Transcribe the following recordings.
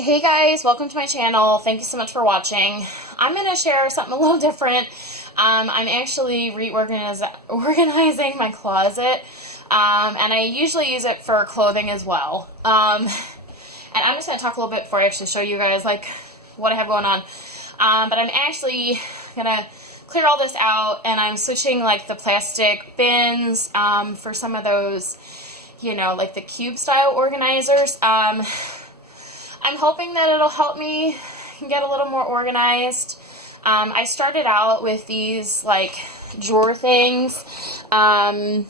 Hey guys, welcome to my channel. Thank you so much for watching. I'm going to share something a little different. I'm actually organizing my closet, and I usually use it for clothing as well. And I'm just going to talk a little bit before I actually show you guys like what I have going on. But I'm actually going to clear all this out, and I'm switching like the plastic bins for some of those, you know, like the cube style organizers. I'm hoping that it'll help me get a little more organized. I started out with these like drawer things, and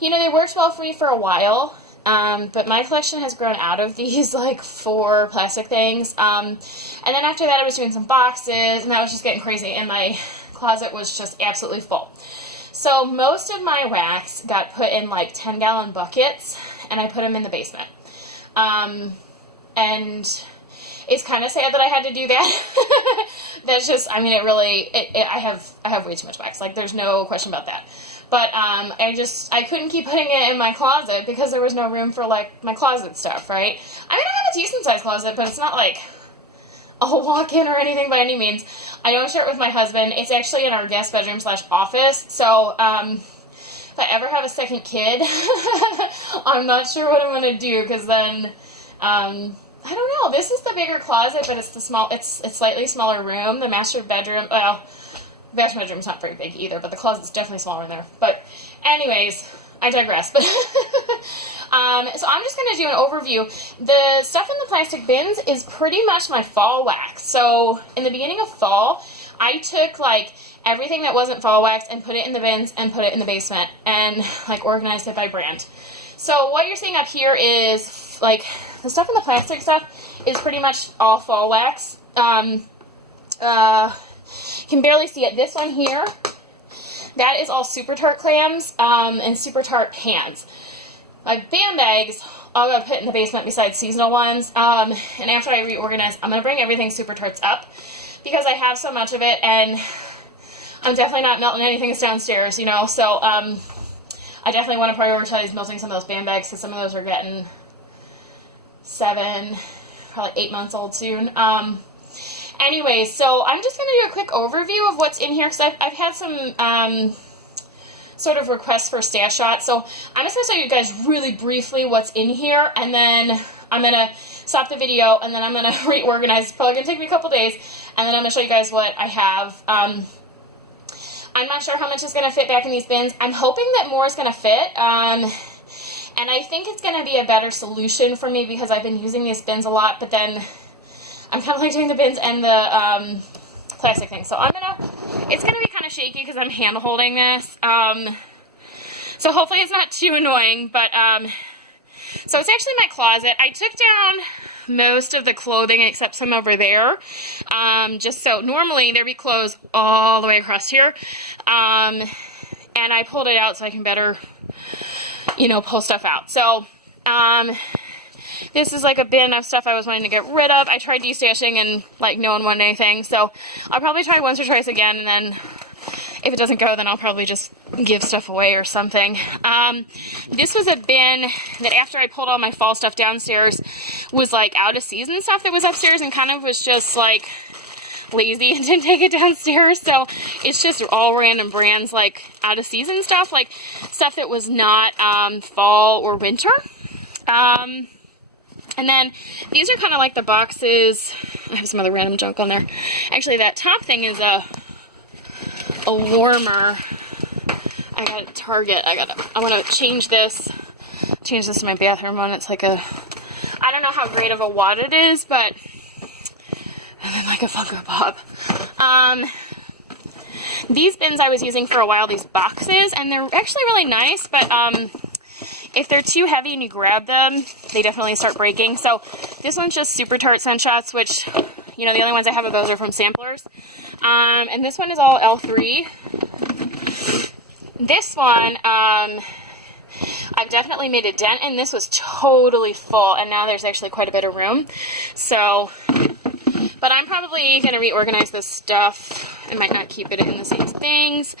you know, they worked well for me for a while, but my collection has grown out of these like 4 plastic things, and then after that I was doing some boxes, and that was just getting crazy, and my closet was just absolutely full. So most of my wax got put in like 10-gallon buckets, and I put them in the basement. And it's kind of sad that I had to do that. That's just, I mean, I have way too much wax. Like, there's no question about that. But, I couldn't keep putting it in my closet because there was no room for, like, my closet stuff, right? I mean, I have a decent sized closet, but it's not, like, a walk-in or anything by any means. I don't share it with my husband. It's actually in our guest bedroom / office. So, if I ever have a second kid, I'm not sure what I'm going to do, because then, I don't know, this is the bigger closet, but it's a slightly smaller room. The master bedroom, well, the master bedroom's not very big either, but the closet's definitely smaller in there. But anyways, I digress. But so I'm just going to do an overview. The stuff in the plastic bins is pretty much my fall wax. So in the beginning of fall, I took like everything that wasn't fall wax and put it in the bins and put it in the basement and like organized it by brand. So what you're seeing up here is like the stuff in the plastic stuff is pretty much all fall wax. You can barely see it. This one here, that is all Super Tart clams and Super Tart pans. My band bags all got put in the basement besides seasonal ones. And after I reorganize, I'm going to bring everything Super Tarts up because I have so much of it, and I'm definitely not melting anything that's downstairs, you know. So I definitely want to prioritize melting some of those band bags because some of those are getting 7, probably 8 months old soon. Anyway, so I'm just going to do a quick overview of what's in here because I've had some sort of requests for stash shots. So I'm just going to show you guys really briefly what's in here, and then I'm going to stop the video, and then I'm going to reorganize. It's probably going to take me a couple days, and then I'm going to show you guys what I have. I'm not sure how much is going to fit back in these bins. I'm hoping that more is going to fit, and I think it's going to be a better solution for me because I've been using these bins a lot, but then I'm kind of like doing the bins and the plastic thing. So it's going to be kind of shaky because I'm hand holding this. So hopefully it's not too annoying, but so it's actually my closet. I took down most of the clothing except some over there, just so normally there'd be clothes all the way across here, and I pulled it out so I can better, you know, pull stuff out. So this is like a bin of stuff I was wanting to get rid of. I tried destashing and like no one wanted anything, so I'll probably try once or twice again, and then if it doesn't go, then I'll probably just give stuff away or something. This was a bin that after I pulled all my fall stuff downstairs was like out of season stuff that was upstairs and kind of was just like lazy and didn't take it downstairs. So it's just all random brands, like out of season stuff, like stuff that was not fall or winter. And then these are kind of like the boxes. I have some other random junk on there. Actually, that top thing is a warmer. I got at Target. I want to change this to my bathroom one. It's like I don't know how great of a watt it is, but and then like a Funko Pop. These bins I was using for a while, these boxes, and they're actually really nice, but if they're too heavy and you grab them, they definitely start breaking. So this one's just Super Tart Sunshots, which, you know, the only ones I have of those are from samplers. And this one is all L3. This one, I've definitely made a dent, and this was totally full, and now there's actually quite a bit of room. So, but I'm probably going to reorganize this stuff. I might not keep it in the same things.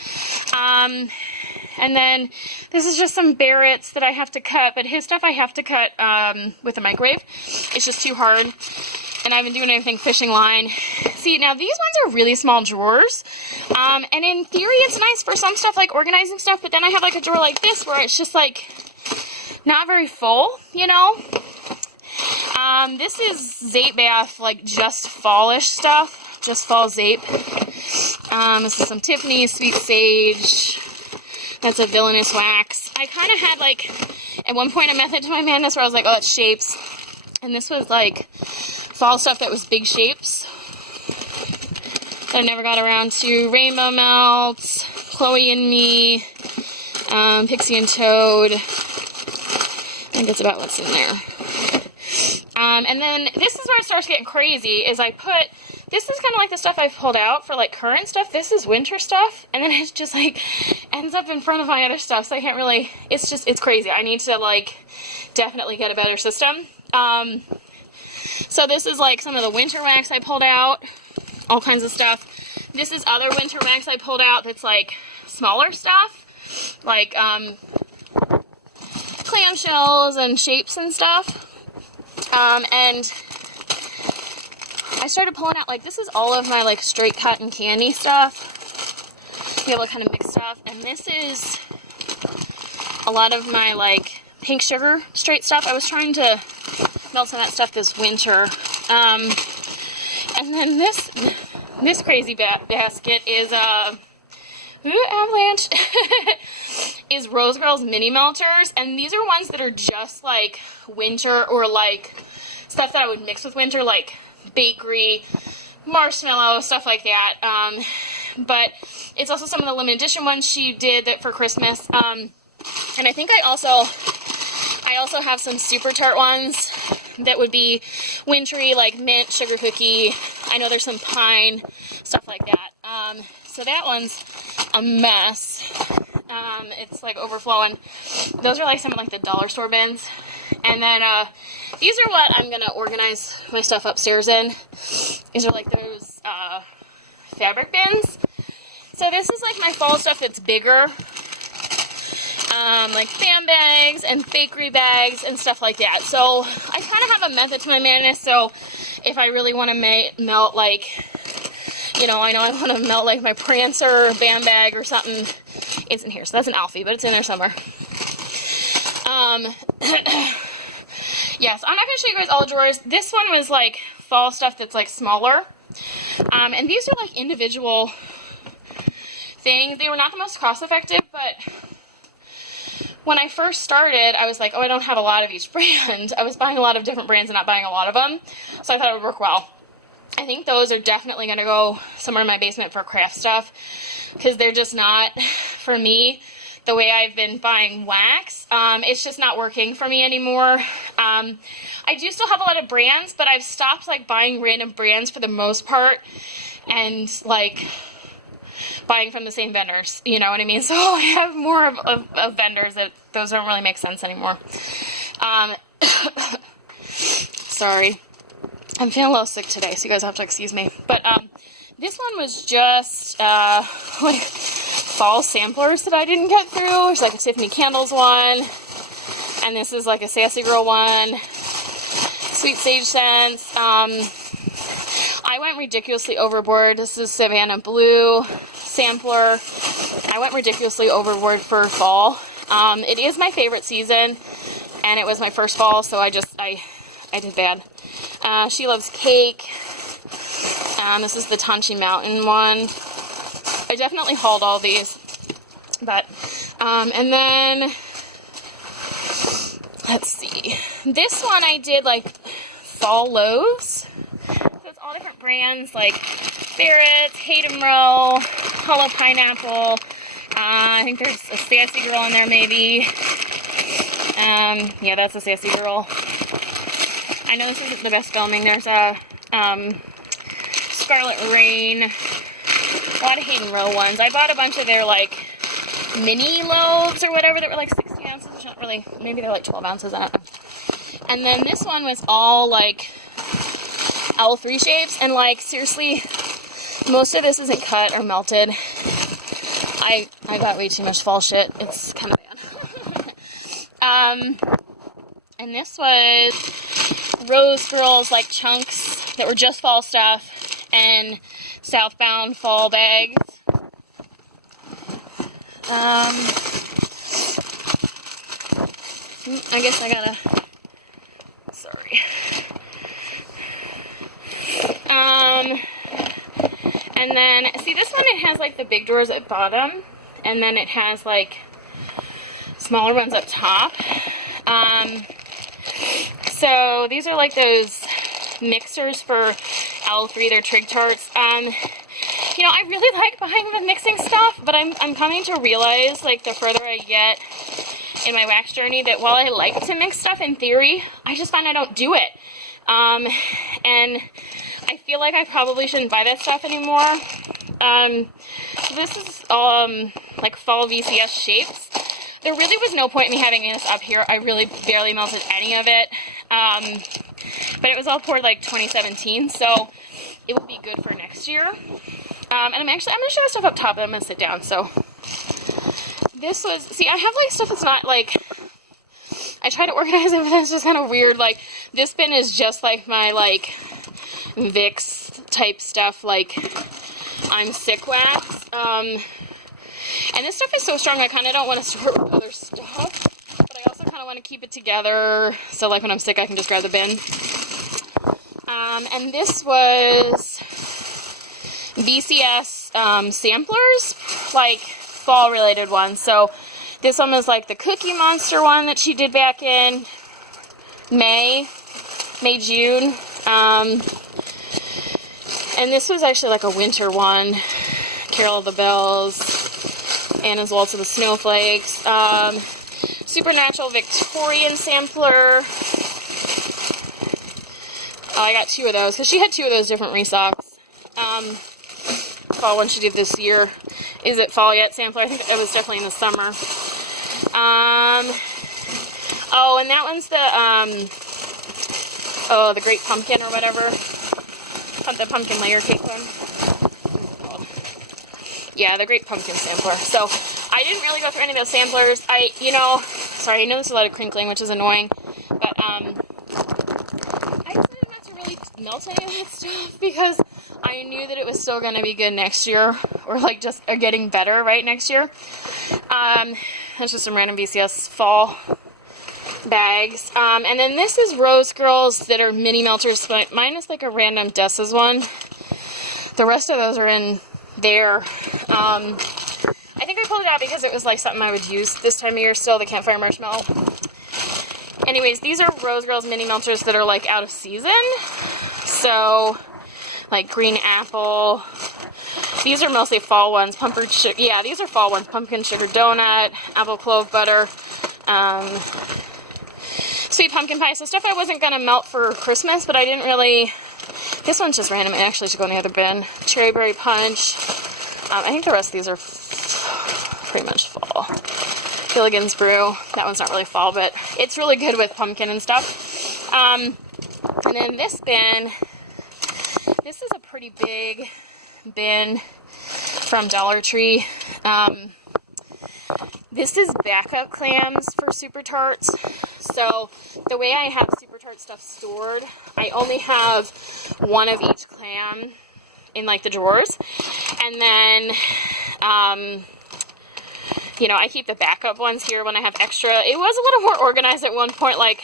And then this is just some Barrett's that I have to cut, but his stuff I have to cut with the microwave. It's just too hard. And I've been doing everything fishing line. See, now these ones are really small drawers. And in theory, it's nice for some stuff, like organizing stuff, but then I have like a drawer like this where it's just like not very full, you know? This is Zape Bath, like just fallish stuff, just fall Zape. This is some Tiffany Sweet Sage. That's a Villainous Wax. I kind of had like, at one point, a method to my madness where I was like, oh, it's shapes. And this was like fall stuff that was big shapes that I never got around to. Rainbow Melt, Chloe and Me, Pixie and Toad. I think that's about what's in there. And then this is where it starts getting crazy, is this is kind of like the stuff I've pulled out for like current stuff. This is winter stuff, and then it just like ends up in front of my other stuff, so I can't really, it's crazy. I need to like definitely get a better system. So this is like some of the winter wax I pulled out, all kinds of stuff. This is other winter wax I pulled out that's like smaller stuff, like clamshells and shapes and stuff. And I started pulling out, like, this is all of my, like, straight cotton candy stuff. We have, like, kind of mixed stuff. And this is a lot of my, like, pink sugar straight stuff. I was trying to melt some of that stuff this winter. And then this crazy basket is, avalanche, is Rose Girls mini melters. And these are ones that are just, like, winter, or, like, stuff that I would mix with winter, like bakery, marshmallow, stuff like that. But it's also some of the limited edition ones she did that for Christmas. And I think I also have some super tart ones that would be wintry, like mint, sugar cookie. I know there's some pine, stuff like that. So that one's a mess. It's like overflowing. Those are like some of like the dollar store bins. And then these are what I'm going to organize my stuff upstairs in. These are like those fabric bins. So this is like my fall stuff that's bigger. Like fan bags and bakery bags and stuff like that. So I kind of have a method to my madness. So if I really want to melt like, you know I want to melt like my Prancer band bag or something, it's in here. So that's an Alfie, but it's in there somewhere. Yes, I'm not going to show you guys all the drawers. This one was like fall stuff that's like smaller. And these are like individual things. They were not the most cost effective, but when I first started, I was like, oh, I don't have a lot of each brand. I was buying a lot of different brands and not buying a lot of them. So I thought it would work well. I think those are definitely going to go somewhere in my basement for craft stuff, because they're just not, for me, the way I've been buying wax. It's just not working for me anymore. I do still have a lot of brands, but I've stopped like buying random brands for the most part, and like buying from the same vendors, you know what I mean? So I have more of vendors that those don't really make sense anymore. Sorry. I'm feeling a little sick today, so you guys have to excuse me. But this one was just like fall samplers that I didn't get through. There's like a Tiffany Candles one, and this is like a Sassy Girl one. Sweet Sage scents. I went ridiculously overboard. This is Savannah Blue sampler. I went ridiculously overboard for fall. It is my favorite season, and it was my first fall, so I did bad. She Loves Cake. This is the Tanchi Mountain one. I definitely hauled all these. But, and then, let's see. This one I did like fall loaves. So it's all different brands like Barrett's, Hayden Row, Hollow Pineapple. I think there's a Sassy Girl in there maybe. Yeah, that's a Sassy Girl. I know this isn't the best filming. There's a Scarlet Rain. A lot of Hayden Row ones. I bought a bunch of their like mini loaves or whatever that were like 60 ounces, which not really, maybe they're like 12 ounces. I don't know. And then this one was all like L3 shapes, and like seriously, most of this isn't cut or melted. I got way too much fall shit. It's kind of bad. And this was Rose Girls, like, chunks that were just fall stuff, and Southbound fall bags. I guess I gotta, sorry. And then, see, this one, it has, like, the big drawers at bottom, and then it has, like, smaller ones up top. So these are, like, those mixers for L3, they're trig tarts. You know, I really like buying the mixing stuff, but I'm coming to realize, like, the further I get in my wax journey, that while I like to mix stuff in theory, I just find I don't do it. And I feel like I probably shouldn't buy that stuff anymore. So this is, like, fall VCS shapes. There really was no point in me having this up here. I really barely melted any of it. But it was all poured, like, 2017, so it will be good for next year. And I'm gonna show you stuff up top, and I'm gonna sit down. So this was, see, I have, like, stuff that's not, like, I try to organize it, but it's just kind of weird. Like, this bin is just, like, my, like, Vicks type stuff, like, I'm sick wax. And this stuff is so strong, I kind of don't want to store it with other stuff, but I also kind of want to keep it together, so, like, when I'm sick, I can just grab the bin. And this was VCS samplers, like, fall-related ones. So this one was, like, the Cookie Monster one that she did back in May, June. And this was actually, like, a winter one, Carol of the Bells, Anna's Waltz of the Snowflakes, Supernatural Victorian sampler. I got 2 of those, because she had 2 of those different restocks. Fall one she did this year. Is it fall yet sampler? I think it was definitely in the summer. Oh, and that one's the Great Pumpkin or whatever. The pumpkin layer cake one. Yeah, the Great Pumpkin sampler. So, I didn't really go through any of those samplers. Sorry, I know there's a lot of crinkling, which is annoying, but, I decided not to really melt any of that stuff because I knew that it was still going to be good next year, or, like, just getting better, right, next year. That's just some random VCS fall bags. And then this is Rose Girls that are mini melters, but mine is, like, a random Dessa's one. The rest of those are in there. I think I pulled it out because it was, like, something I would use this time of year still, the campfire marshmallow. Anyways, these are Rose Girls mini melters that are, like, out of season. So, like, green apple. These are mostly fall ones. Yeah, these are fall ones. Pumpkin sugar donut, apple clove butter, sweet pumpkin pie. So stuff I wasn't going to melt for Christmas, but I didn't really... This one's just random. It actually should go in the other bin. Cherry berry punch. I think the rest of these are pretty much fall. Gilligan's brew. That one's not really fall, but it's really good with pumpkin and stuff. And then this bin, this is a pretty big bin from Dollar Tree. This is backup clams for Super Tarts. So the way I have Super Tart stuff stored, I only have one of each clam in, like, the drawers. And then, you know, I keep the backup ones here when I have extra. It was a little more organized at one point, like,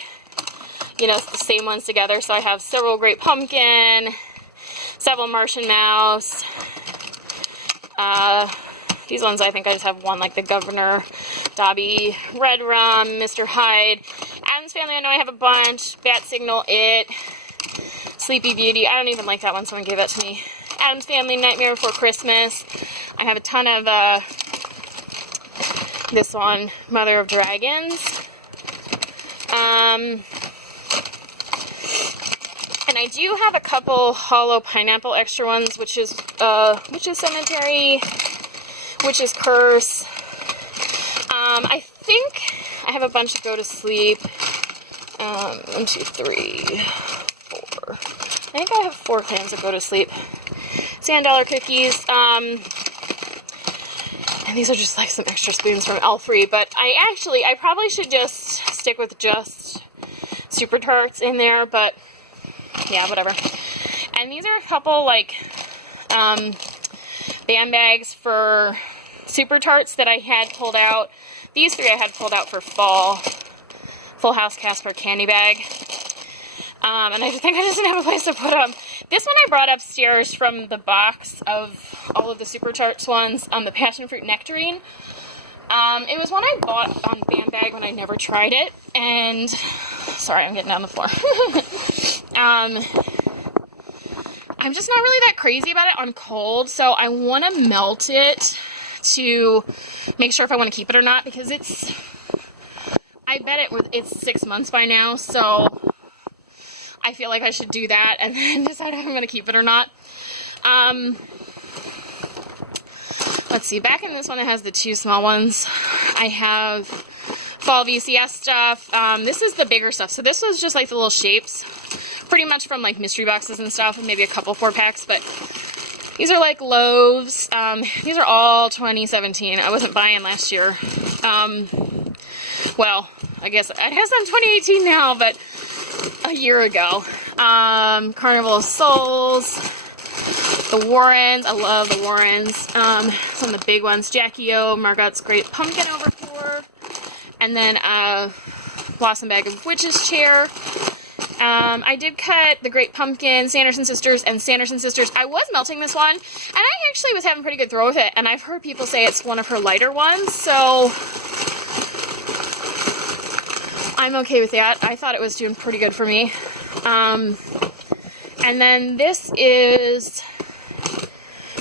you know, the same ones together. So I have several Great Pumpkin, several Martian Mouse. These ones I think I just have one, like the Governor, Dobby, Red Rum, Mr. Hyde. Addams Family, I know I have a bunch. Bat Signal, It, Sleepy Beauty. I don't even like that one, someone gave that to me. Addams Family, Nightmare Before Christmas. I have a ton of this one, Mother of Dragons. And I do have a couple hollow pineapple extra ones, which is Cemetery, which is Curse. I think I have a bunch that go to sleep. 1, 2, 3, 4. I think I have 4 clams that go to sleep. Sand Dollar cookies. And these are just like some extra spoons from L3, but I probably should just stick with just Super Tarts in there, but yeah, whatever. And these are a couple like band bags for Super Tarts that I had pulled out. These three I had pulled out for fall. Full House Casper candy bag. And I think I just didn't have a place to put them. This one I brought upstairs from the box of all of the Super Tarts ones, the Passion Fruit Nectarine. It was one I bought on Band Bag when I never tried it, and sorry, I'm getting down the floor. I'm just not really that crazy about it on cold, so I want to melt it to make sure if I want to keep it or not, because I bet it's 6 months by now, so I feel like I should do that and then decide if I'm going to keep it or not. Let's see, back in this one that has the two small ones, I have fall VCS stuff. This is the bigger stuff. So this was just like the little shapes, pretty much from like mystery boxes and stuff, and maybe a couple 4-packs, but these are like loaves. These are all 2017. I wasn't buying last year. Well, I guess I'm 2018 now, but a year ago. Carnival of Souls, the Warrens, I love the Warrens. Some of the big ones, Jackie O, Margot's Great Pumpkin Overpour, and then a Blossom Bag of Witch's Chair. I did cut the Great Pumpkin, Sanderson Sisters, and Sanderson Sisters. I was melting this one, and I actually was having pretty good throw with it, and I've heard people say it's one of her lighter ones, so I'm okay with that. I thought it was doing pretty good for me. And then this is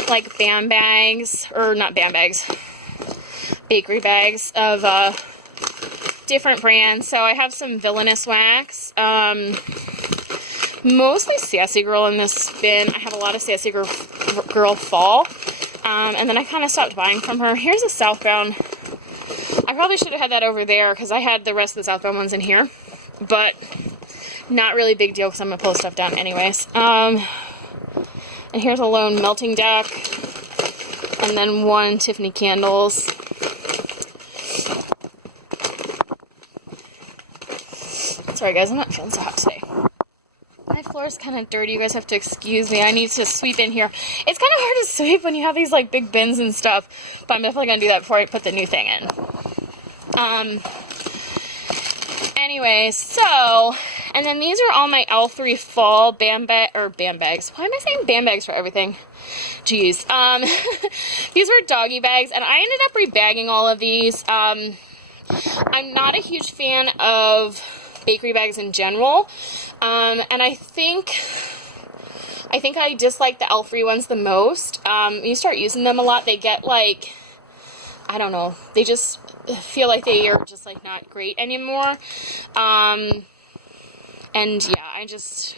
like band bags, or not band bags, bakery bags of different brands. So I have some Villainous Wax, mostly Sassy Girl in this bin. I have a lot of Sassy Girl Fall, and then I kind of stopped buying from her. Here's a Southbound. I probably should have had that over there because I had the rest of the Southbound ones in here, but not really big deal because I'm going to pull stuff down anyways. And here's a lone melting deck, and then one Tiffany Candles. Sorry guys, I'm not feeling so hot today. My floor is kind of dirty. You guys have to excuse me. I need to sweep in here. It's kind of hard to sweep when you have these like big bins and stuff, but I'm definitely going to do that before I put the new thing in. Anyway, so, and then these are all my L3 fall band bags. Why am I saying band bags for everything? Jeez. These were doggy bags, and I ended up rebagging all of these. I'm not a huge fan of bakery bags in general, and I think I dislike the L3 ones the most. When you start using them a lot, they get like, I don't know, they just feel like they are just like not great anymore. And yeah, I just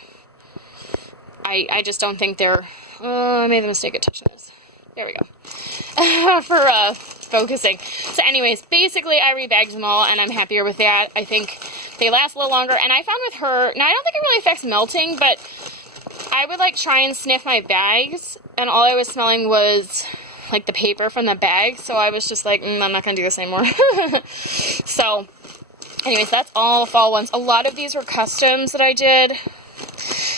don't think they're, I made the mistake of touching this. There we go. For focusing. So anyways, basically I rebagged them all and I'm happier with that. I think they last a little longer, and I found with her, now I don't think it really affects melting, but I would like try and sniff my bags and all I was smelling was like the paper from the bag, so I was just like, I'm not gonna do this anymore. So anyways, that's all fall ones. A lot of these were customs that I did.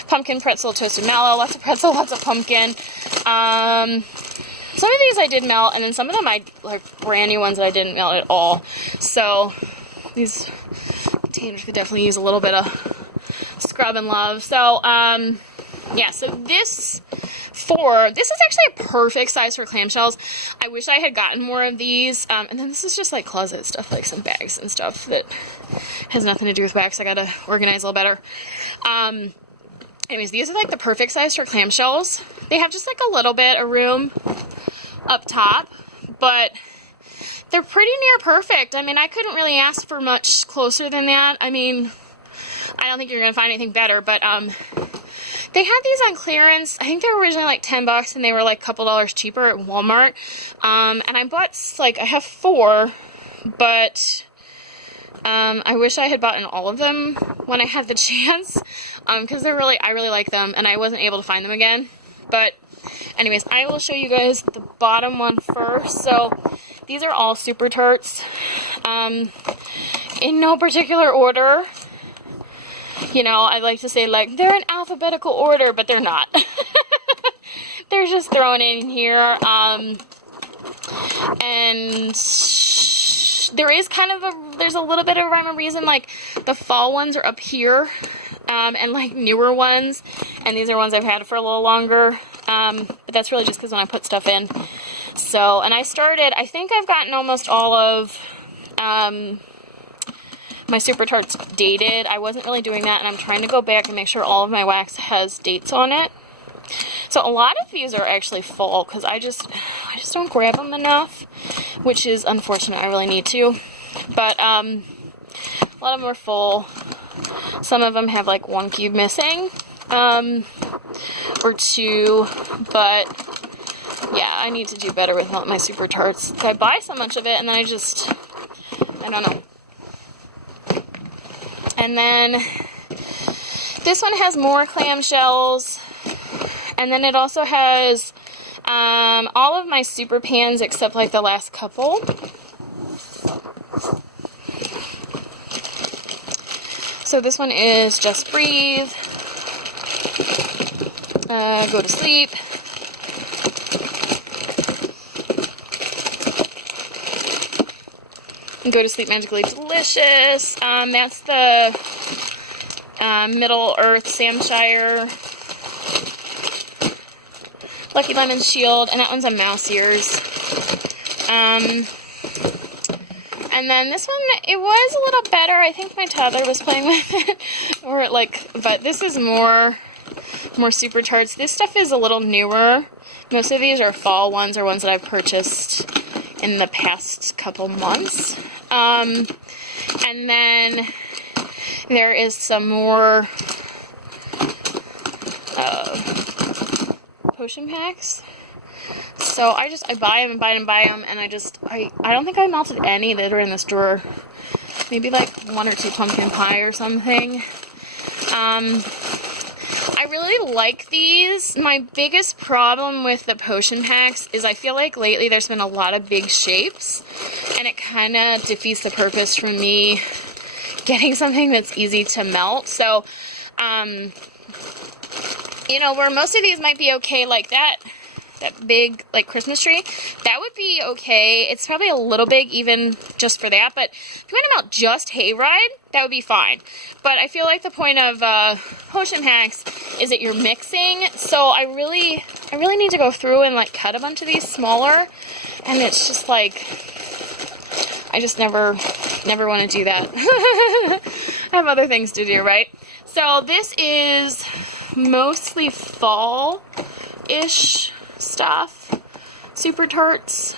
Pumpkin, pretzel, toasted mallow, lots of pretzel, lots of pumpkin. Some of these I did melt, and then some of them I like brand new ones that I didn't melt at all. So these containers could definitely use a little bit of scrub and love. So yeah, so this is actually a perfect size for clamshells. I wish I had gotten more of these. And then this is just like closet stuff, like some bags and stuff that has nothing to do with wax. I gotta organize a little better. Anyways, these are like the perfect size for clamshells. They have just like a little bit of room up top, but they're pretty near perfect. I mean, I couldn't really ask for much closer than that. I mean, I don't think you're gonna find anything better, but they had these on clearance. I think they were originally like $10 and they were like a couple dollars cheaper at Walmart. And I bought like, I have 4, but I wish I had bought all of them when I had the chance, because I really like them, and I wasn't able to find them again. But anyways, I will show you guys the bottom one first. So these are all Super Tarts. In no particular order. You know, I like to say, like, they're in alphabetical order, but they're not. They're just thrown in here. And there is kind of there's a little bit of rhyme or reason. Like, the fall ones are up here, and like newer ones, and these are ones I've had for a little longer. But that's really just because when I put stuff in. So, and I think I've gotten almost all of my Super Tarts dated. I wasn't really doing that, and I'm trying to go back and make sure all of my wax has dates on it. So a lot of these are actually full because I just don't grab them enough, which is unfortunate. I really need to, but a lot of them are full. Some of them have like 1 cube missing, or 2, but yeah, I need to do better with my Super Tarts. I buy so much of it, and then I don't know. And then this one has more clamshells. And then it also has all of my super pans except like the last couple. So this one is Just Breathe, Go to Sleep, and Go to Sleep Magically Delicious. That's the Middle Earth Samshire Lucky Lemon Shield, and that one's a Mouse Ears. And then this one, it was a little better. I think my toddler was playing with it, or like, but this is more Super Tarts. This stuff is a little newer. Most of these are fall ones, or ones that I've purchased in the past couple months. And then there is some more potion packs. So I buy them and buy them and buy them, and I don't think I melted any that are in this drawer. Maybe like 1 or 2 pumpkin pie or something. I really like these. My biggest problem with the potion packs is I feel like lately there's been a lot of big shapes, and it kind of defeats the purpose for me getting something that's easy to melt. So, you know, where most of these might be okay, like that big, like, Christmas tree, that would be okay. It's probably a little big even just for that, but if you want to melt just hayride, that would be fine. But I feel like the point of potion packs is that you're mixing, so I really need to go through and, like, cut a bunch of these smaller, and it's just like, I just never want to do that. I have other things to do, right? So this is mostly fall-ish stuff. Super Tarts,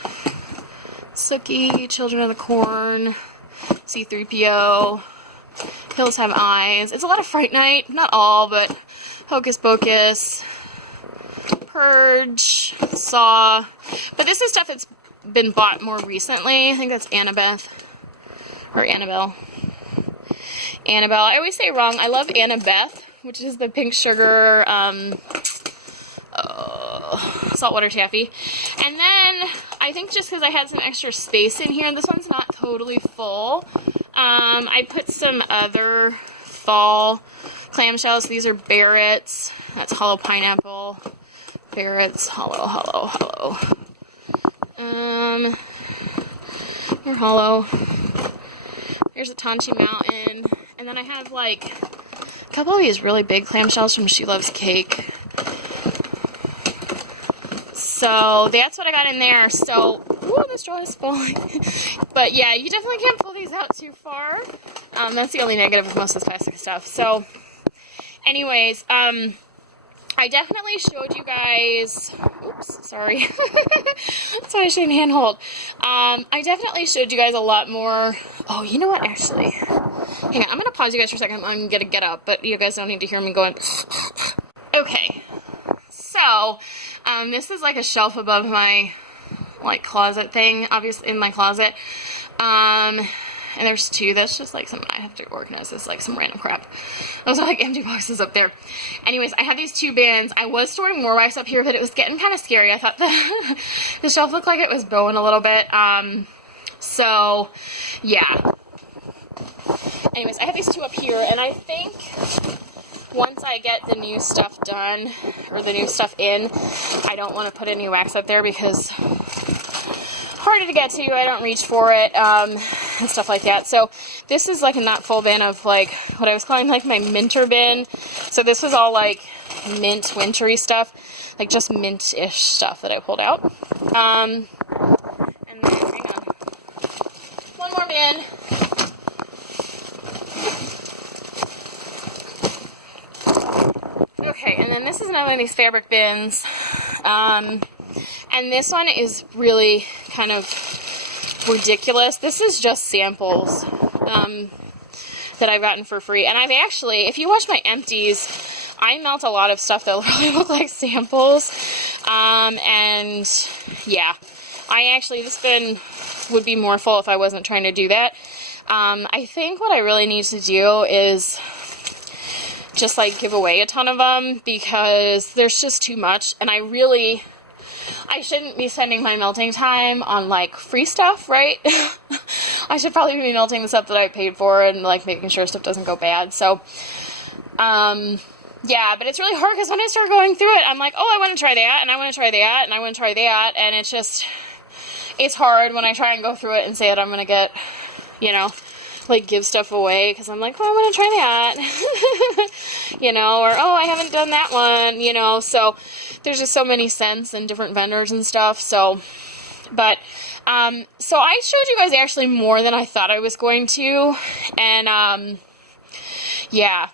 Sookie, Children of the Corn, C-3PO, Hills Have Eyes. It's a lot of Fright Night, not all, but Hocus Pocus, Purge, Saw. But this is stuff that's been bought more recently. I think that's Annabelle. Annabelle. I always say it wrong. I love Annabelle, which is the pink sugar saltwater taffy. And then I think just because I had some extra space in here, and this one's not totally full, I put some other fall clamshells. These are Barrett's. That's hollow pineapple. Barrett's hollow. They're hollow. Here's a Tanchi Mountain. And then I have like a couple of these really big clamshells from She Loves Cake. So that's what I got in there. So, ooh, this drawer is falling. But yeah, you definitely can't pull these out too far. That's the only negative of most of this plastic stuff. So, anyways, I definitely showed you guys, oops, sorry. That's why I shouldn't handhold. I definitely showed you guys a lot more. Oh, you know what, actually? Hang on, I'm going to pause you guys for a second. I'm going to get up, but you guys don't need to hear me going. Okay. So, this is like a shelf above my, like, closet thing, obviously, in my closet. and there's 2. That's just like something I have to organize. This like some random crap. Those are like empty boxes up there. Anyways, I have these 2 bins. I was storing more wax up here, but it was getting kind of scary. I thought the shelf looked like it was bowing a little bit. So yeah. Anyways, I have these 2 up here, and I think once I get the new stuff done, or the new stuff in, I don't want to put any wax up there because harder to get to, I don't reach for it, and stuff like that. So this is like a not full bin of like what I was calling like my minter bin. So this was all like mint wintry stuff, like just mint-ish stuff that I pulled out. And then, hang on, one more bin. Okay, and then this is another one of these fabric bins. And this one is really kind of ridiculous. This is just samples that I've gotten for free. And I've actually, if you watch my empties, I melt a lot of stuff that really look like samples. And yeah, I actually, this bin would be more full if I wasn't trying to do that. I think what I really need to do is just like give away a ton of them because there's just too much, and I shouldn't be spending my melting time on like free stuff, right? I should probably be melting the stuff that I paid for and like making sure stuff doesn't go bad. So yeah, but it's really hard because when I start going through it, I'm like, oh, I want to try that, and I want to try that, and I want to try that, and it's hard when I try and go through it and say that I'm gonna get, you know, like give stuff away because I'm like, oh, I want to try that, you know, or oh, I haven't done that one, you know. So there's just so many scents and different vendors and stuff. So, but so I showed you guys actually more than I thought I was going to, and yeah,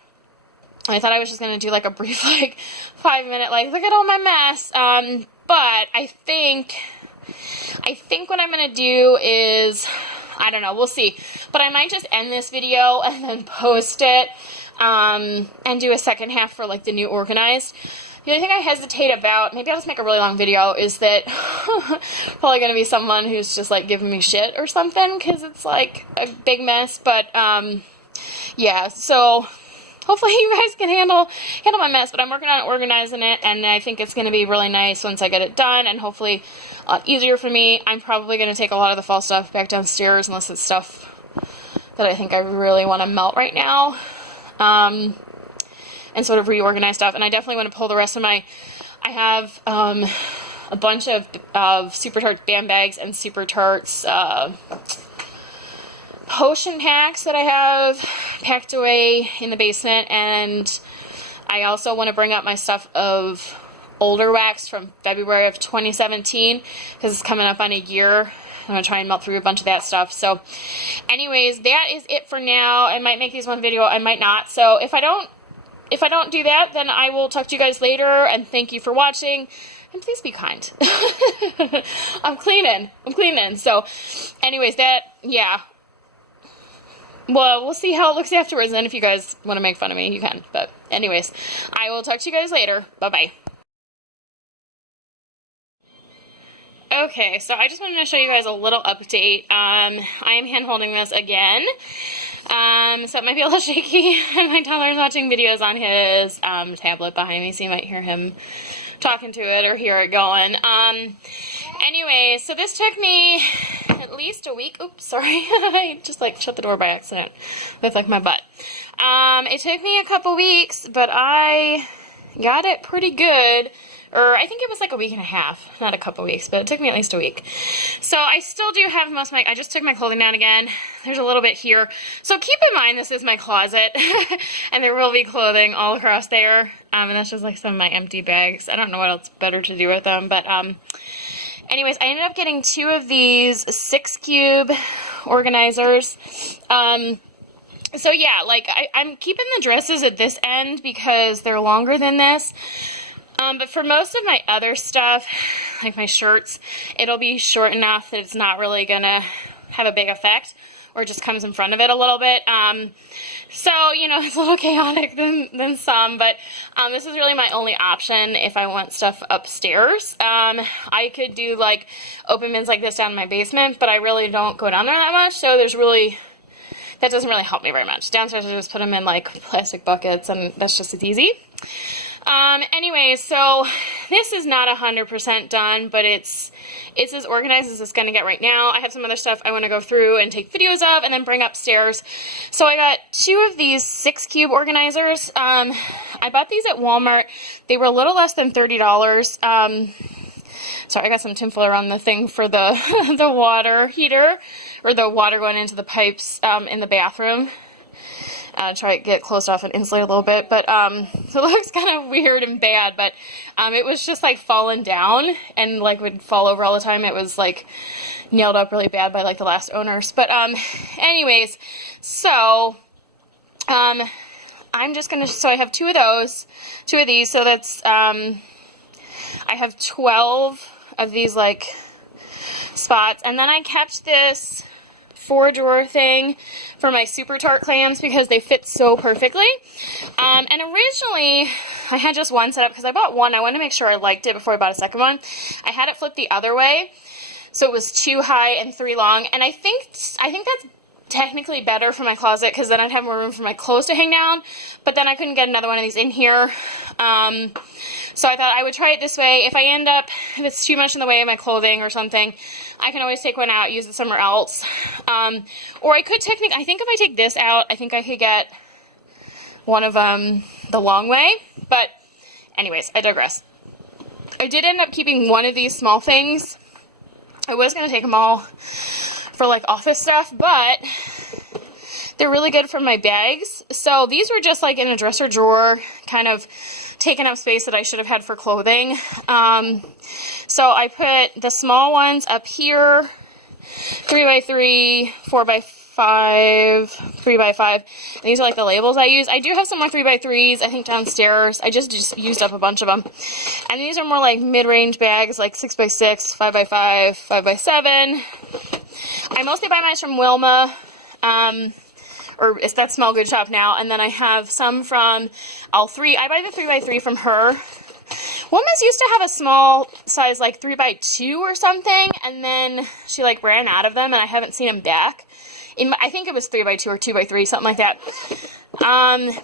I thought I was just gonna do like a brief like 5-minute like look at all my mess, but I think what I'm gonna do is, I don't know, we'll see. But I might just end this video and then post it and do a second half for like the new organized. The only thing I hesitate about, maybe I'll just make a really long video, is that probably going to be someone who's just like giving me shit or something because it's like a big mess. But yeah, so hopefully you guys can handle my mess, but I'm working on organizing it, and I think it's going to be really nice once I get it done, and hopefully easier for me. I'm probably going to take a lot of the fall stuff back downstairs unless it's stuff that I think I really want to melt right now, and sort of reorganize stuff. And I definitely want to pull the rest of my, I have a bunch of Super Tarts band bags and Super Tarts potion packs that I have packed away in the basement, and I also want to bring up my stuff of older wax from February of 2017 because it's coming up on a year. I'm going to try and melt through a bunch of that stuff. So anyways, that is it for now. I might make these one video, I might not. So if I don't do that, then I will talk to you guys later, and thank you for watching. And please be kind. I'm cleaning. So anyways, yeah. Well, we'll see how it looks afterwards, and if you guys want to make fun of me, you can. But anyways, I will talk to you guys later. Bye-bye. Okay, so I just wanted to show you guys a little update. I am hand-holding this again. So it might be a little shaky. My toddler's watching videos on his tablet behind me, so you might hear him talking to it or hear it going. Anyway, so this took me at least a week. Oops, sorry. I just like shut the door by accident with like my butt. It took me a couple weeks, but I got it pretty good. Or I think it was like a week and a half, not a couple weeks, but it took me at least a week. So I still do have most of my, I just took my clothing down again. There's a little bit here. So keep in mind this is my closet, and there will be clothing all across there. And that's just like some of my empty bags. I don't know what else better to do with them, but anyways, I ended up getting 2 of these 6-cube organizers. So yeah, like I'm keeping the dresses at this end because they're longer than this. But for most of my other stuff, like my shirts, it'll be short enough that it's not really gonna have a big effect, or just comes in front of it a little bit. So, you know, it's a little chaotic than some, but this is really my only option if I want stuff upstairs. I could do like open bins like this down in my basement, but I really don't go down there that much, so there's really that doesn't really help me very much. Downstairs I just put them in like plastic buckets, and that's just as easy. Anyways, so this is not 100% done, but it's as organized as it's going to get right now. I have some other stuff I want to go through and take videos of and then bring upstairs. So I got 2 of these 6-cube organizers. I bought these at Walmart. They were a little less than $30. Sorry, I got some tinfoil around the thing for the, the water heater, or the water going into the pipes in the bathroom. Try to get it closed off and insulate a little bit, but so it looks kind of weird and bad, but it was just like falling down and like would fall over all the time. It was like nailed up really bad by like the last owners, but anyways, so I'm just gonna, so I have 2 of those, 2 of these, so that's I have 12 of these like spots, and then I kept this 4-drawer thing for my Super Tart clams because they fit so perfectly. And originally I had just one set up because I bought one. I wanted to make sure I liked it before I bought a second one. I had it flipped the other way, so it was 2 high and 3 long, and I think that's technically better for my closet because then I'd have more room for my clothes to hang down, but then I couldn't get another one of these in here. So I thought I would try it this way. If it's too much in the way of my clothing or something, I can always take one out, use it somewhere else. Or I could I think if I take this out, I think I could get one of them the long way. But anyways, I digress. I did end up keeping one of these small things. I was going to take them all for like office stuff, but they're really good for my bags. So these were just like in a dresser drawer, kind of taking up space that I should have had for clothing. So I put the small ones up here, 3x3, 4x5, 3x5. And these are like the labels I use. I do have some more 3x3s, I think downstairs. I just used up a bunch of them. And these are more like mid-range bags, like 6x6, 5x5, 5x7. I mostly buy mine from Wilma, or it's that Smell Good shop now, and then I have some from L3. I buy the 3x3 from her. Wilma's used to have a small size, like 3x2 or something, and then she like ran out of them, and I haven't seen them back. I think it was 3x2 or 2x3, something like that.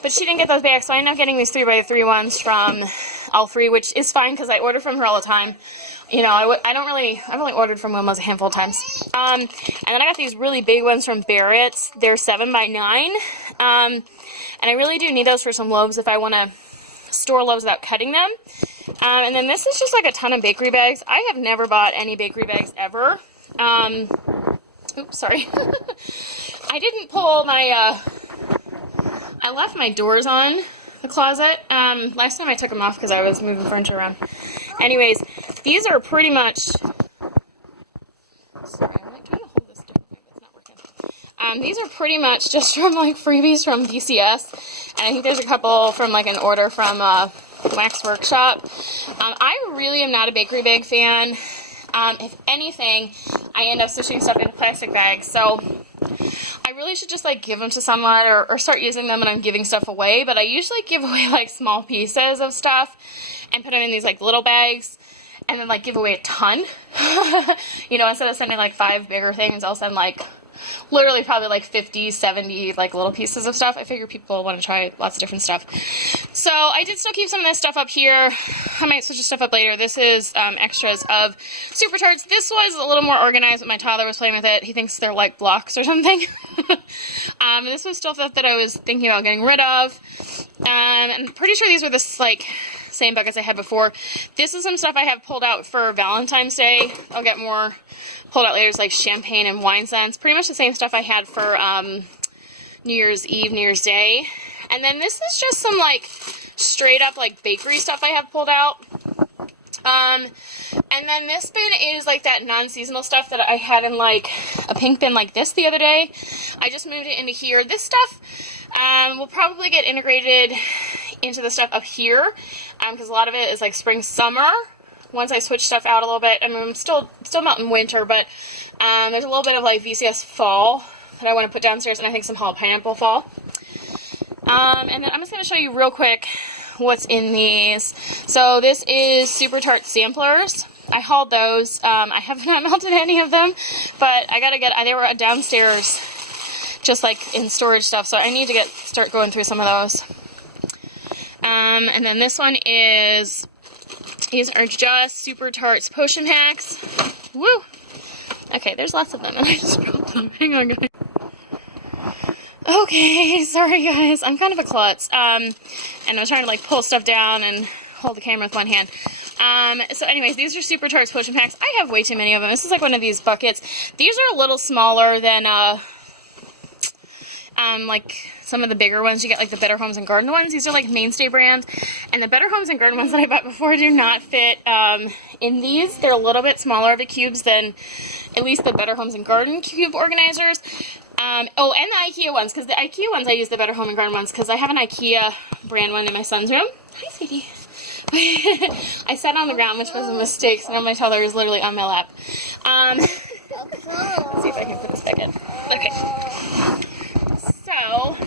But she didn't get those back, so I ended up getting these 3x3 ones from L3, which is fine because I order from her all the time. You know, I've only ordered from Wilma's a handful of times. And then I got these really big ones from Barrett's. They're 7x9. And I really do need those for some loaves if I want to store loaves without cutting them. And then this is just like a ton of bakery bags. I have never bought any bakery bags ever. Oops, sorry. I didn't pull my, I left my doors on the closet. Last time I took them off because I was moving furniture around. Anyways, these are pretty much, sorry, I'm like trying to hold this different way, but it's not working. These are pretty much just from like freebies from VCS, and I think there's a couple from like an order from Wax Workshop. I really am not a bakery bag fan. If anything, I end up switching stuff into plastic bags, so I really should just like give them to someone or start using them when I'm giving stuff away, but I usually give away like small pieces of stuff and put them in these like little bags and then like give away a ton. You know, instead of sending like 5 bigger things, I'll send like literally probably like 50, 70 like little pieces of stuff. I figure people want to try lots of different stuff. So I did still keep some of this stuff up here. I might switch the stuff up later. This is extras of Super Tarts. This was a little more organized, but my toddler was playing with it. He thinks they're like blocks or something. This was stuff that I was thinking about getting rid of. I'm pretty sure these were the like same buckets I had before. This is some stuff I have pulled out for Valentine's Day. I'll get more pulled out later. It's like champagne and wine scents. Pretty much the same stuff I had for New Year's Eve, New Year's Day. And then this is just some like straight up like bakery stuff I have pulled out. And then this bin is like that non-seasonal stuff that I had in like a pink bin like this the other day. I just moved it into here. This stuff will probably get integrated into the stuff up here because a lot of it is like spring, summer. Once I switch stuff out a little bit, I mean, I'm still not in winter, but there's a little bit of like VCS fall that I want to put downstairs, and I think some Hall Pineapple fall. And then I'm just going to show you real quick what's in these. So this is Super Tart samplers. I hauled those. I have not melted any of them, but I gotta get, they were downstairs just like in storage stuff, so I need to start going through some of those. And then this one is, these are just Super Tarts potion packs. Woo! Okay, there's lots of them, and I just dropped them. Hang on, guys. Okay, sorry guys, I'm kind of a klutz, and I'm trying to like pull stuff down and hold the camera with one hand. So anyways, these are Super Tarts potion packs. I have way too many of them. This is like one of these buckets. These are a little smaller than, like some of the bigger ones. You get like the Better Homes and Garden ones. These are like Mainstay brand, and the Better Homes and Garden ones that I bought before do not fit, in these. They're a little bit smaller of the cubes than at least the Better Homes and Garden cube organizers. Oh, and the IKEA ones, because the IKEA ones I use the Better Home and Garden ones, because I have an IKEA brand one in my son's room. Hi, sweetie. I sat on the ground, which was a mistake, so now my toddler is literally on my lap. Let's see if I can put this back in. Okay. So,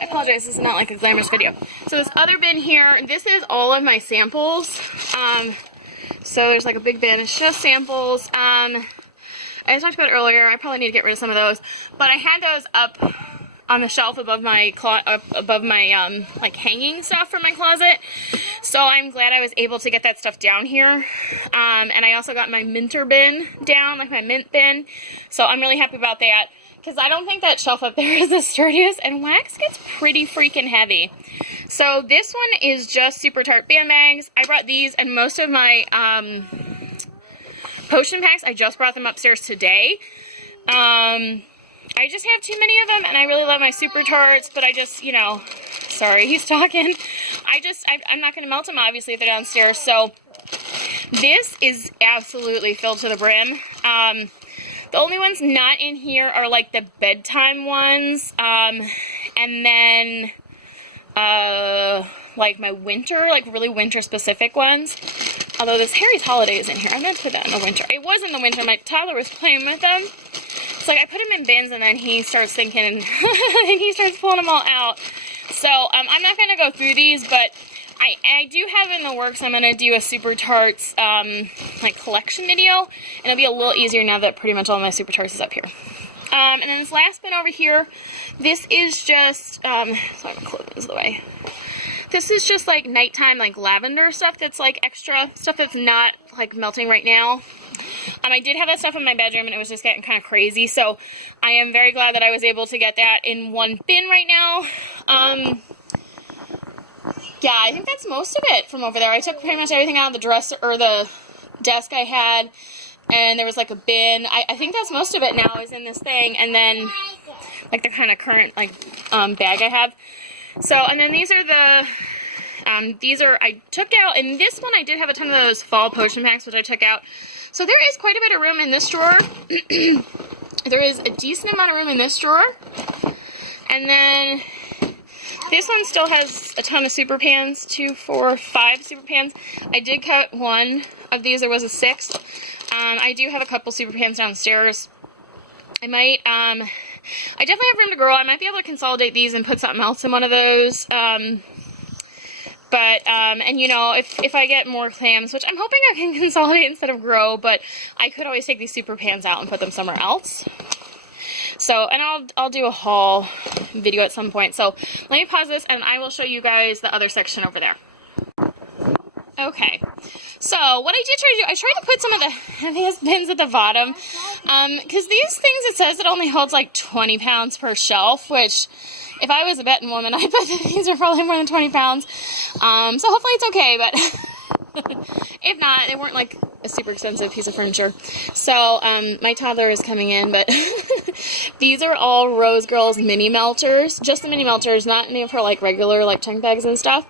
I apologize, this is not like a glamorous video. So this other bin here, this is all of my samples. So there's like a big bin, it's just samples. I talked about it earlier, I probably need to get rid of some of those, but I had those up on the shelf above my like hanging stuff from my closet, so I'm glad I was able to get that stuff down here. And I also got my minter bin down, like my mint bin, so I'm really happy about that, because I don't think that shelf up there is the sturdiest, and wax gets pretty freaking heavy. So this one is just Super Tart band bags. I brought these, and most of my potion packs, I just brought them upstairs today. I just have too many of them, and I really love my Super Tarts, but I just, you know, sorry, he's talking. I'm not going to melt them, obviously, if they're downstairs, so this is absolutely filled to the brim. The only ones not in here are, like, the bedtime ones, and then, like, my winter, like, really winter-specific ones. Although this Harry's Holiday is in here. I meant to put that in the winter. It was in the winter. My toddler was playing with them. It's like I put him in bins, and then he starts thinking, and he starts pulling them all out. So I'm not going to go through these, but I do have in the works, I'm going to do a Super Tarts like collection video, and it'll be a little easier now that pretty much all my Super Tarts is up here. And then this last bin over here, this is just, sorry, I'm going to close this away. This is just like nighttime, like lavender stuff that's like extra stuff that's not like melting right now. I did have that stuff in my bedroom, and it was just getting kind of crazy, so I am very glad that I was able to get that in one bin right now. Yeah, I think that's most of it from over there. I took pretty much everything out of the dresser, or the desk I had, and there was like a bin. I think that's most of it now is in this thing, and then like the kind of current like bag I have. So, and then these are the, I took out, and this one I did have a ton of those fall potion packs, which I took out. So there is quite a bit of room in this drawer. There is a decent amount of room in this drawer. And then this one still has a ton of super pans, 2, 4, 5 super pans. I did cut one of these, there was a 6th. I do have a couple super pans downstairs. I might, I definitely have room to grow. I might be able to consolidate these and put something else in one of those. And you know, if I get more clams, which I'm hoping I can consolidate instead of grow, but I could always take these super pans out and put them somewhere else. So, and I'll do a haul video at some point. So let me pause this, and I will show you guys the other section over there. Okay, so what I did try to do, I tried to put some of the heaviest bins at the bottom, because these things, it says it only holds like 20 pounds per shelf, which, if I was a betting woman, I bet that these are probably more than 20 pounds, so hopefully it's okay, but if not, they weren't like a super expensive piece of furniture. So, my toddler is coming in, but these are all Rose Girls mini melters, just the mini melters, not any of her like regular like chunk bags and stuff.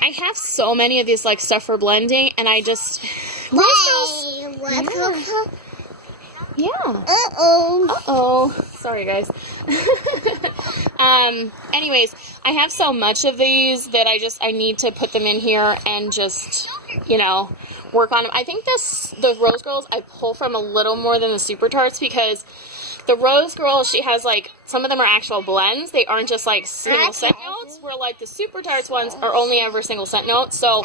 I have so many of these like stuff for blending, and I just yeah. Sorry guys. Anyways, I have so much of these that I need to put them in here and just, you know, work on them. I think the Rose Girls I pull from a little more than the Super Tarts, because the Rose Girls, she has like, some of them are actual blends. They aren't just like single scent notes, where like the Super Tarts ones are only ever single scent notes. So,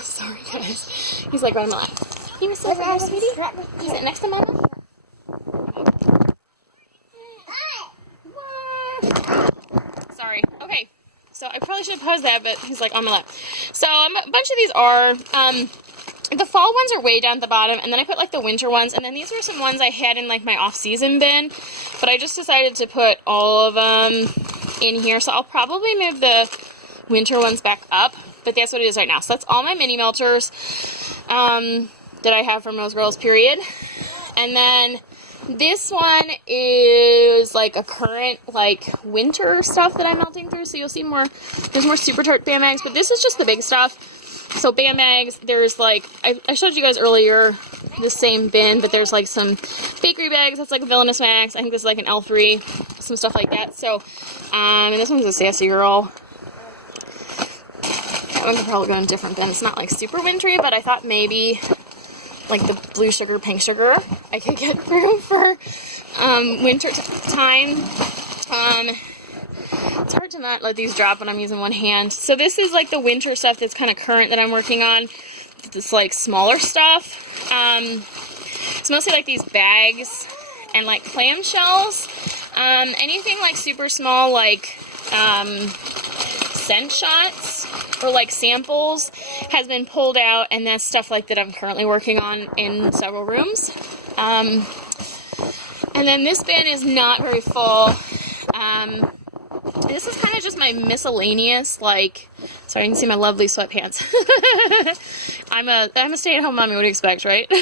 sorry guys. He's like right on my lap. He was so pretty, sweetie. Is it next to Mama? So I probably should have paused that, but he's like on my lap. So a bunch of these are, the fall ones are way down at the bottom, and then I put like the winter ones, and then these were some ones I had in like my off-season bin, but I just decided to put all of them in here, so I'll probably move the winter ones back up, but that's what it is right now. So that's all my mini melters that I have from Rose Girls, period. And then this one is like a current like winter stuff that I'm melting through, so you'll see more, there's more Super Tart Band Mags, but this is just the big stuff. So Band Mags, there's like, I showed you guys earlier the same bin, but there's like some bakery bags, that's like a Villainous Max, I think this is like an L3, some stuff like that. So, and this one's a Sassy Girl. That one could probably go in different bins. It's not like super wintry, but I thought maybe like the blue sugar, pink sugar I could get through for winter time. It's hard to not let these drop when I'm using one hand. So this is like the winter stuff that's kind of current that I'm working on. This like smaller stuff. It's mostly like these bags and like clamshells. Anything like super small, like scent shots or like samples has been pulled out, and that's stuff like that I'm currently working on in several rooms. And then this bin is not very full. This is kind of just my miscellaneous, like, sorry, you can see my lovely sweatpants. I'm a stay-at-home mommy, what do you expect, right? So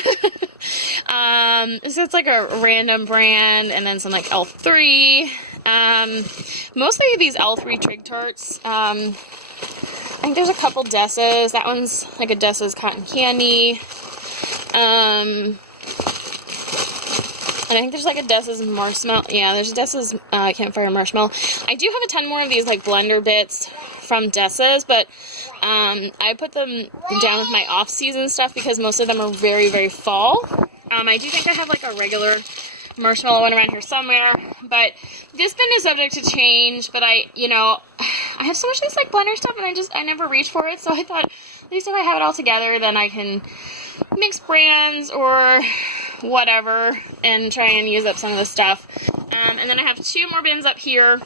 it's like a random brand, and then some like L3. Mostly these L3 Trig Tarts. I think there's a couple Dessas. That one's like a Dessa's Cotton Candy. And I think there's like a Dessa's Marshmallow. Yeah, there's a Dessa's Campfire Marshmallow. I do have a ton more of these like blender bits from Dessa's, but I put them down with my off-season stuff because most of them are very, very fall. I do think I have like a regular marshmallow one around here somewhere, but this bin is subject to change. But I have so much of this like blender stuff, and I never reach for it, so I thought at least if I have it all together, then I can mix brands or whatever and try and use up some of the stuff. And then I have two more bins up here.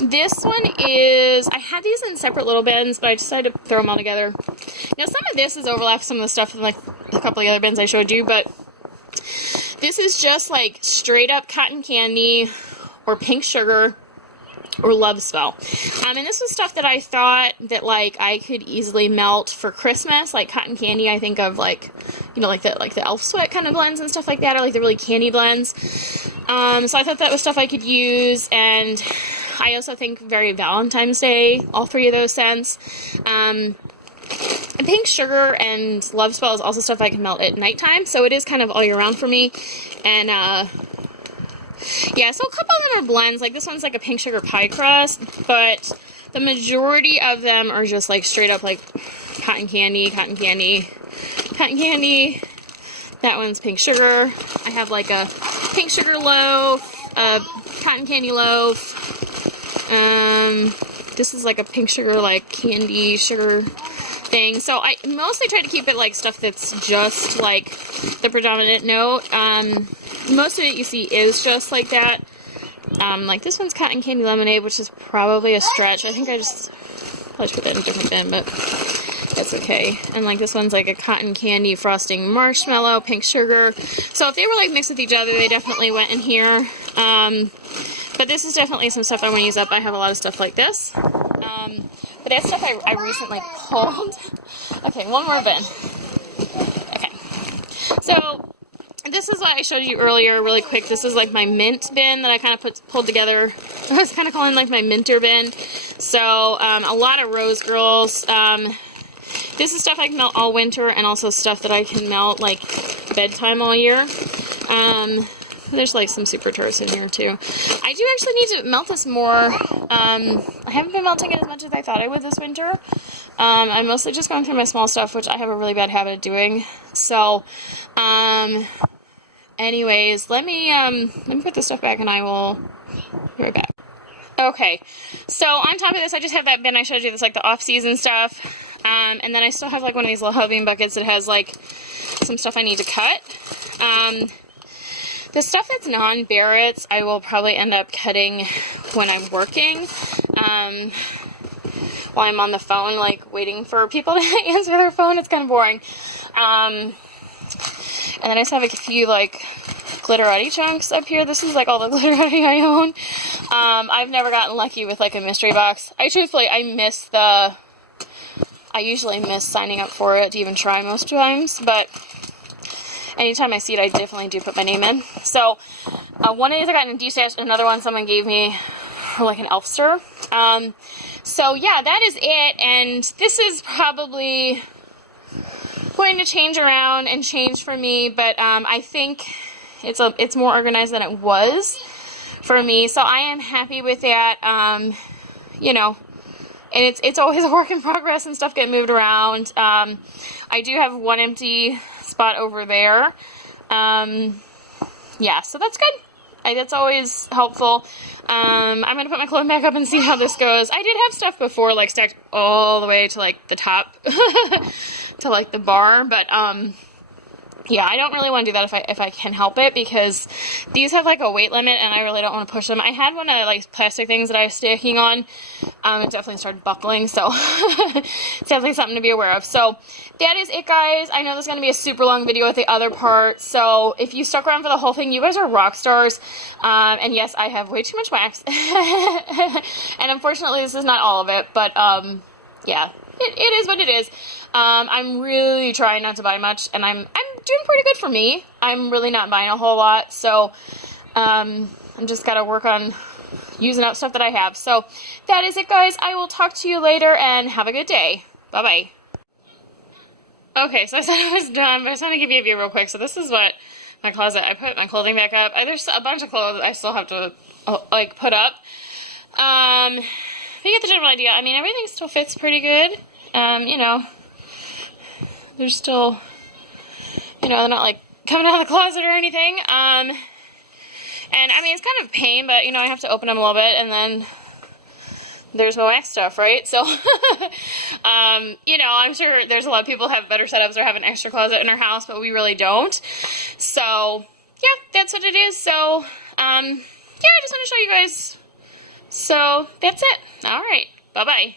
This one is, I had these in separate little bins, but I decided to throw them all together. Now some of this is overlap some of the stuff in like a couple of the other bins I showed you, but this is just like straight up cotton candy or pink sugar or Love Spell. And this was stuff that I thought that like I could easily melt for Christmas, like cotton candy. I think of like, like the Elf Sweat kind of blends and stuff like that, or like the really candy blends. So I thought that was stuff I could use, and I also think very Valentine's Day, all three of those scents. Pink sugar and Love Spell is also stuff I can melt at nighttime, so it is kind of all year round for me. And yeah, so a couple of them are blends. Like this one's like a pink sugar pie crust, but the majority of them are just like straight up like cotton candy, cotton candy, cotton candy. That one's pink sugar. I have like a pink sugar loaf, a cotton candy loaf. This is like a pink sugar, like candy sugar thing. So I mostly try to keep it like stuff that's just like the predominant note. Most of it you see is just like that. Like this one's cotton candy lemonade, which is probably a stretch. I think I just put that in a different bin, but that's okay. And like this one's like a cotton candy frosting marshmallow, pink sugar. So if they were like mixed with each other, they definitely went in here. But this is definitely some stuff I want to use up. I have a lot of stuff like this. But that's stuff I recently pulled. Okay, one more bin. Okay. So this is what I showed you earlier really quick. This is like my mint bin that I kind of pulled together. I was kind of calling like my minter bin. So a lot of Rose Girls. This is stuff I can melt all winter, and also stuff that I can melt like bedtime all year. There's like some Super Tarts in here too. I do actually need to melt this more. I haven't been melting it as much as I thought I would this winter. I'm mostly just going through my small stuff, which I have a really bad habit of doing. So, anyways, let me put this stuff back and I will be right back. Okay, so on top of this, I just have that bin I showed you that's like the off-season stuff. And then I still have like one of these little hubby buckets that has like some stuff I need to cut. The stuff that's non-Barrett's, I will probably end up cutting when I'm working. While I'm on the phone, like, waiting for people to answer their phone. It's kind of boring. And then I just have like a few, like, glitterati chunks up here. This is, like, all the glitterati I own. I've never gotten lucky with, like, a mystery box. I usually miss signing up for it to even try most times, but anytime I see it, I definitely do put my name in. So, one of these I got in a D-stash, another one someone gave me for, like, an Elfster. So, yeah, that is it, and this is probably going to change around and change for me, but I think it's more organized than it was for me, so I am happy with that. You know, and it's always a work in progress and stuff getting moved around. I do have one empty spot over there. Yeah, so that's good. That's always helpful. I'm going to put my clothing back up and see how this goes. I did have stuff before, like, stacked all the way to, like, the top, to, like, the bar, but, yeah, I don't really want to do that if I can help it, because these have, like, a weight limit, and I really don't want to push them. I had one of, like, plastic things that I was stacking on. It definitely started buckling, so it's definitely something to be aware of. So that is it, guys. I know this is going to be a super long video with the other part, so if you stuck around for the whole thing, you guys are rock stars. And yes, I have way too much wax. And unfortunately, this is not all of it, but, yeah, it is what it is. I'm really trying not to buy much, and I'm doing pretty good for me. I'm really not buying a whole lot, so I'm just gotta work on using up stuff that I have. So that is it, guys. I will talk to you later, and have a good day. Bye-bye. Okay, so I said I was done, but I just want to give you a view real quick. So this is what my closet, I put my clothing back up. There's a bunch of clothes I still have to, like, put up. But you get the general idea. I mean, everything still fits pretty good. You know, they're still, you know, they're not, like, coming out of the closet or anything. And, I mean, it's kind of a pain, but, you know, I have to open them a little bit, and then there's my wax stuff, right? So, you know, I'm sure there's a lot of people who have better setups or have an extra closet in their house, but we really don't. So, yeah, that's what it is. So, yeah, I just want to show you guys. So, that's it. All right. Bye-bye.